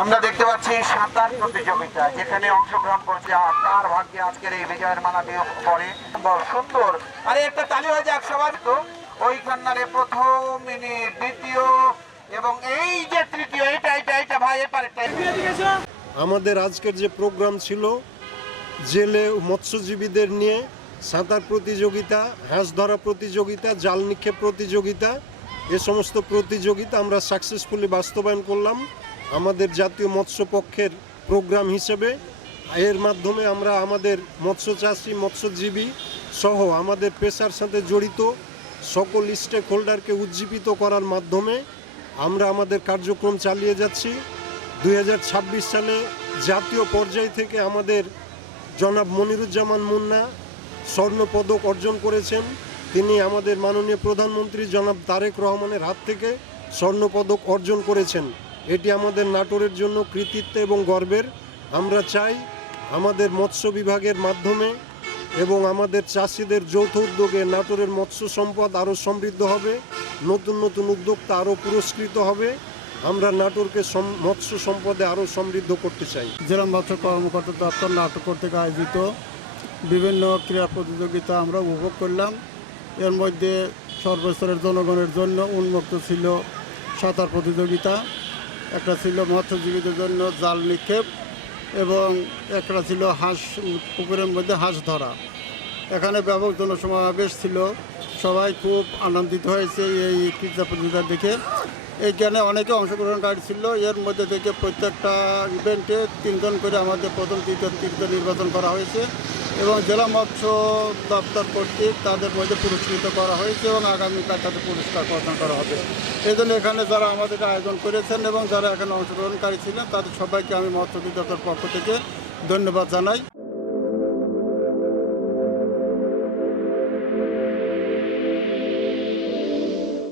আমরা দেখতে পাচ্ছি সাঁতার প্রতিযোগিতা, যেখানে অংশগ্রহণ করছে আপনার ভাগ্যে আজকের এই বিজয়ের মালা দিয়ে পরে সুন্দর। আরে একটা তালি হয়ে যাক সবার। তো ওই কন্যারে প্রথম মিনিট, দ্বিতীয় এবং এই যে তৃতীয়, এটা ভাই এপারেরটা। আমাদের আজকের যে প্রোগ্রাম ছিল, জেলে মৎস্যজীবীদের নিয়ে সাঁতার প্রতিযোগিতা, হাঁস ধরা প্রতিযোগিতা, জাল নিক্ষেপ প্রতিযোগিতা, এ সমস্ত প্রতিযোগিতা আমরা সাকসেসফুলি বাস্তবায়ন করলাম আমাদের জাতীয় মৎস্য পক্ষের প্রোগ্রাম হিসেবে। এর মাধ্যমে আমরা আমাদের মৎস্যচাষী, মৎস্যজীবী সহ আমাদের পেশার সাথে জড়িত সকল স্টেক হোল্ডারকে উজ্জীবিত করার মাধ্যমে আমরা আমাদের কার্যক্রম চালিয়ে যাচ্ছি। 2026 সালে জাতীয় পর্যায় থেকে আমাদের জনাব মনিরুজ্জামান মুন্না স্বর্ণপদক অর্জন করেছেন। তিনি আমাদের মাননীয় প্রধানমন্ত্রী জনাব তারেক রহমানের হাত থেকে স্বর্ণপদক অর্জন করেছেন। এটি আমাদের নাটোরের জন্য কৃতিত্ব এবং গর্বের। আমরা চাই আমাদের মৎস্য বিভাগের মাধ্যমে এবং আমাদের চাষিদের যৌথ উদ্যোগে নাটোরের মৎস্য সম্পদ আরও সমৃদ্ধ হবে, নতুন নতুন উদ্যোক্তা আরও পুরস্কৃত হবে। আমরা নাটোরকে মৎস্য সম্পদে আরও সমৃদ্ধ করতে চাই। জেলা মৎস্য কর্মকর্তা দপ্তর নাটোর কর্তৃক আয়োজিত বিভিন্ন ক্রীড়া প্রতিযোগিতা আমরা উপভোগ করলাম। এর মধ্যে সর্বস্তরের জনগণের জন্য উন্মুক্ত ছিল সাঁতার প্রতিযোগিতা, একটা ছিল মৎস্যজীবীদের জন্য জাল নিক্ষেপ এবং একটা ছিল হাঁস, পুকুরের মধ্যে হাঁস ধরা। এখানে ব্যাপক জনসমাবেশ ছিল, সবাই খুব আনন্দিত হয়েছে এই ক্রীড়া প্রতিযোগিতা দেখে। এইখানে অনেকে অংশগ্রহণকারী ছিল। এর মধ্যে থেকে প্রত্যেকটা ইভেন্টে 3 জন করে আমাদের প্রথম, দ্বিতীয়, তৃতীয় নির্বাচন করা হয়েছে এবং জেলা মৎস্য দপ্তর কর্তৃক তাদের মধ্যে পুরস্কৃত করা হয়েছে এবং আগামীকাল তাদের পুরস্কার প্রদান করা হবে। এই জন্য এখানে যারা আমাদেরকে আয়োজন করেছেন এবং যারা এখানে অংশগ্রহণকারী ছিলেন তাদের সবাইকে আমি মৎস্য অধিদপ্তর পক্ষ থেকে ধন্যবাদ জানাই।